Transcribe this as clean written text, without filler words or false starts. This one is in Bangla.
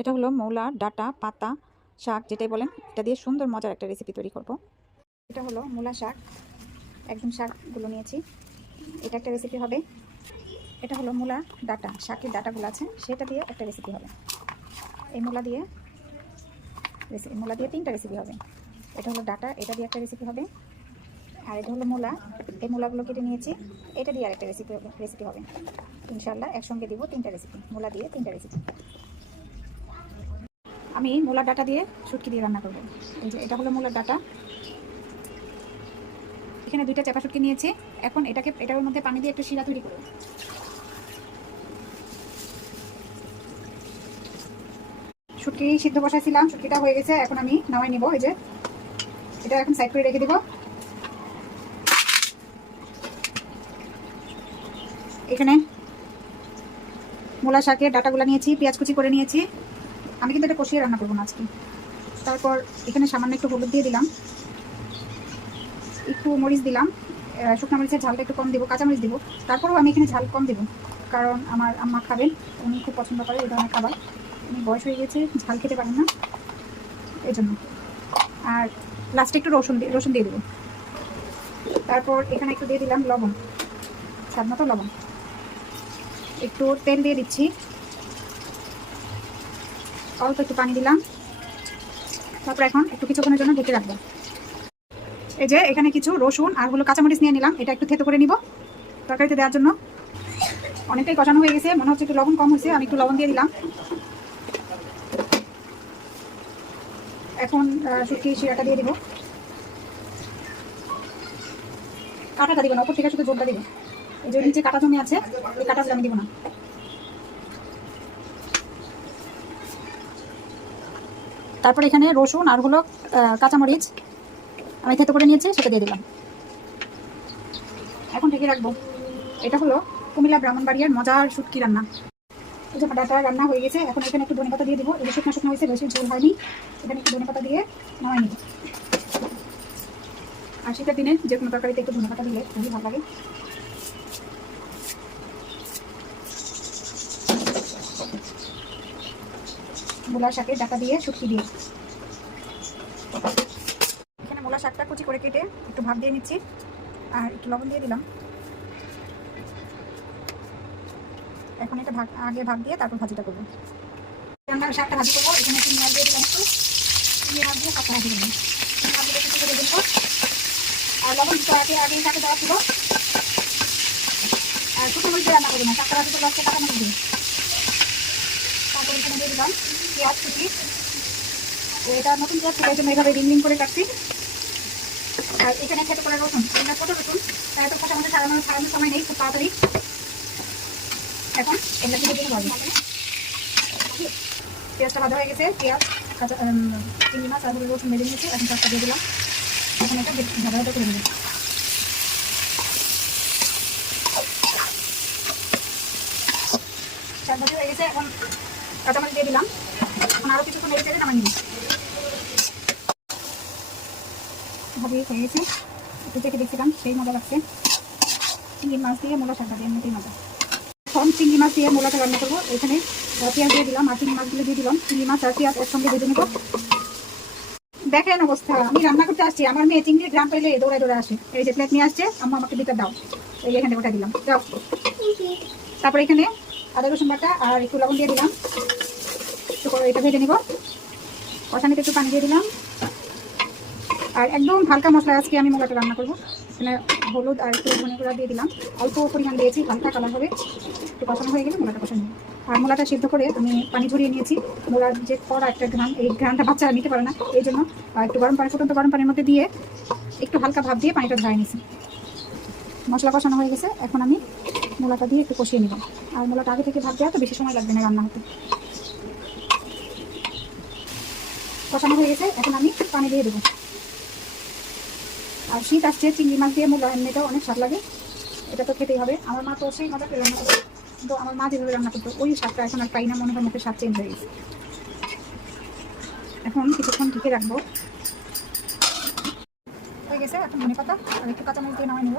এটা হলো মৌলা, ডাঁটা, পাতা শাক যেটাই বলেন, এটা দিয়ে সুন্দর মজার একটা রেসিপি তৈরি করব। এটা হলো মূলা শাক, একদম শাকগুলো নিয়েছি, এটা একটা রেসিপি হবে। এটা হলো মূলা ডাঁটা, শাকের ডাঁটাগুলো আছে সেটা দিয়ে একটা রেসিপি হবে। এই মূলা দিয়ে তিনটা রেসিপি হবে। এটা হলো ডাঁটা, এটা দিয়ে একটা রেসিপি হবে। আর এটা হলো মূলা, এই মূলাগুলো কেটে নিয়েছি, এটা দিয়ে আরেকটা রেসিপি হবে ইনশাল্লাহ। একসঙ্গে দিব তিনটা রেসিপি, মূলা দিয়ে তিনটা রেসিপি। আমি মূলার ডাঁটা দিয়ে শুটকি দিয়ে রান্না করবো। এই যে এটা হলো মূলার ডাঁটা, এখানে দুইটা চাপা শুটকি নিয়েছি। এখন এটার মধ্যে পানি দিয়ে একটু শিরা তৈরি করব। শুটকি সিদ্ধ বসাইছিলাম, শুটকিটা হয়ে গেছে, এখন আমি নামাই নিব। এই যে এটা এখন সাইড করে রেখে দিব। এখানে মূলা শাকের ডাঁটাগুলো নিয়েছি, পেঁয়াজ কুচি করে নিয়েছি। আমি কিন্তু এটা কষিয়ে রান্না করবো না আজকে। তারপর এখানে সামান্য একটু হলুদ দিয়ে দিলাম, একটু মরিচ দিলাম, শুকনো মরিচের ঝালটা একটু কম দিব, কাঁচামরিচ দিব। তারপরেও আমি এখানে ঝাল কম দেবো, কারণ আমার আম্মা খাবেন, উনি খুব পছন্দ করে এই ধরনের খাবার। উনি বয়স হয়ে গেছে, ঝাল খেতে পারেন না, এই জন্য। আর লাস্টে একটু রসুন দিয়ে দেবো। তারপর এখানে একটু দিয়ে দিলাম লবণ, স্বাদ মতো লবণ। একটু তেল দিয়ে দিচ্ছি, অল্প একটু পানি দিলাম। তারপর এখন একটু কিছুক্ষণের জন্য ঢেকে রাখবো। এই যে এখানে কিছু রসুন আর হলো কাঁচামরিচ নিয়ে নিলাম, এটা একটু থেতো করে নিব তরকারিতে দেওয়ার জন্য। অনেকটাই কষানো হয়ে গেছে, মনে হচ্ছে একটু লবণ কম হয়েছে, আমি একটু লবণ দিয়ে দিলাম। এখন শুটকি শিরাটা দিয়ে দিব। কাঁটাটা দিব না, ওপর থেকে শুধু জলটা দিব। এই যে নিচে কাঁটা জমি আছে, এই কাঁটাগুলো আমি দিব না। তারপর এখানে রসুন আর হলো কাঁচামরিচ আমি থেতো করে নিয়েছি, সেটা দিয়ে দিলাম। এখন ঢেকে রাখবো। এটা হলো কুমিল্লা ব্রাহ্মণবাড়িয়ার মজার শুটকি রান্না। এই যে ডাটা রান্না হয়ে গেছে, এখন এখানে একটু ধনেপাতা দিয়ে দিব। এই যে শুকনো হয়েছে, বেশি ঝোল হয়নি, এখানে একটু ধনেপাতা দিয়ে নামাই নিব। আর শীতের দিনে যে কোনো তরকারিতে একটু ধনেপাতা দিলে খুবই ভালো লাগে। মূলা শাকের ডাটা দিয়ে শুটকি দিয়ে, এখানে মূলা শাকটা কুচি করে কেটে একটু ভাত দিয়ে নিচ্ছি, আর একটু লবণ দিয়ে দিলাম। এখন এটা আগে ভাত দিয়ে তারপর ভাজিটা করবো। রান্নার শাকটা ভাজি করবো, এখানে চিনি মাছ দিয়ে দিলাম, একটু চিনি মাছ দিয়ে শাকটা ভাজি করবো। কিছু করে দেবো, আর লবণ আগে শাকে দেওয়া ছিল। আর শুকনো মরিচ দিয়ে রান্না করবো না, শাকটা ভাজি করবো আজকে কাঁচা মরিচ দিয়ে। তারপর এখানে দিয়ে দিলাম পেঁয়াজ কুচি, এটা নতুন পেঁয়াজ কুচির জন্য এইভাবে রিং করে কাটছি। আর এখানে খেতে করে রসুন, এটা ছোটো রসুন, তাই এত খোসার মধ্যে সারানোর সময় নেই, খুব তাড়াতাড়ি। এখন এগুলো দিয়ে দিতে পারবো। পেঁয়াজটা ভাজা হয়ে গেছে, পেঁয়াজ কাঁচা চিংড়ি মাছ আর রসুন ভেজে নিয়েছি, এখন শাকটা দিয়ে দিলাম। এখন এটা ভাজা করে নেব। শাক ভাজি হয়ে গেছে, এখন কাঁচামরিচ দিয়ে দিলাম। এখন আরও কিছুক্ষণ নেড়ে চেড়ে নামিয়ে নিব। ভাজি হয়ে গেছে, একটু চেখে দেখছিলাম, সেই মজা লাগছে। চিংড়ি মাছ দিয়ে মূলা শাকটা দিয়ে এমনিতেই মজা। এখন চিংড়ি মাছ দিয়ে মূলাটা রান্না করবো। এখানে পেঁয়াজ দিয়ে দিলাম আর চিংড়ি মাছগুলো দিয়ে দিলাম। চিংড়ি মাছ আর পেঁয়াজ একসঙ্গে ভেজে নেব। দেখেন অবস্থা, আমি রান্না করতে আসছি, আমার মেয়ে চিংড়ির গ্রাম পাইলে দৌড়ে আসে। এই যে প্লেট নিয়ে আসছে, আম্মা আমাকে দিতে দাও, এই এখানে ওটা দিলাম, দাও। তারপরে এখানে আদা রসুন বাটা আর একটু লবণ দিয়ে দিলাম, একটু এটা ভেজে নিব। কষানিতে একটু পানি দিয়ে দিলাম। আর একদম হালকা মশলা আজকে আমি মূলাটা রান্না করবো। এখানে হলুদ আর একটু ধনে গুঁড়া দিয়ে দিলাম, অল্প পরিমাণ দিয়েছি, হালকা কালার হবে। একটু কষানো হয়ে গেলে মূলাটা কষানো হবে। আর মূলাটা সিদ্ধ করে আমি পানি ঝরিয়ে নিয়েছি। মূলার যে কড়া একটা ঘ্রাণ, এই ঘ্রাণটা বাচ্চারা নিতে পারে না, এই জন্য একটু ফুটন্ত গরম পানির মধ্যে দিয়ে একটু হালকা ভাপ দিয়ে পানিটা ধরে নিয়েছি। মশলা কষানো হয়ে গেছে, এখন আমি মূলাটা দিয়ে একটু কষিয়ে নেব। আর মূলাটা আগে থেকে ভাপ দেওয়া তো বেশি সময় লাগবে না রান্না হতে। কষানো হয়ে গেছে, এখন আমি পানি দিয়ে দেবো। আর শীত আসছে, চিংড়ি মাছ দিয়ে মূলা এমনিটাও অনেক স্বাদ লাগে, এটা তো খেতেই হবে। আমার মা তো সেই মজা করে রান্না করতো, কিন্তু আমার মা যেভাবে রান্না করতো ওই স্বাদটা এখন আর পাই না, মনে হয় মুখের স্বাদ চেঞ্জ হয়ে গেছে। এখন কিছুক্ষণ ঢেকে রাখবো। হয়ে গেছে, এখন ধনেপাতা আর একটু কাঁচামরিচ দিয়ে নামিয়ে নেব।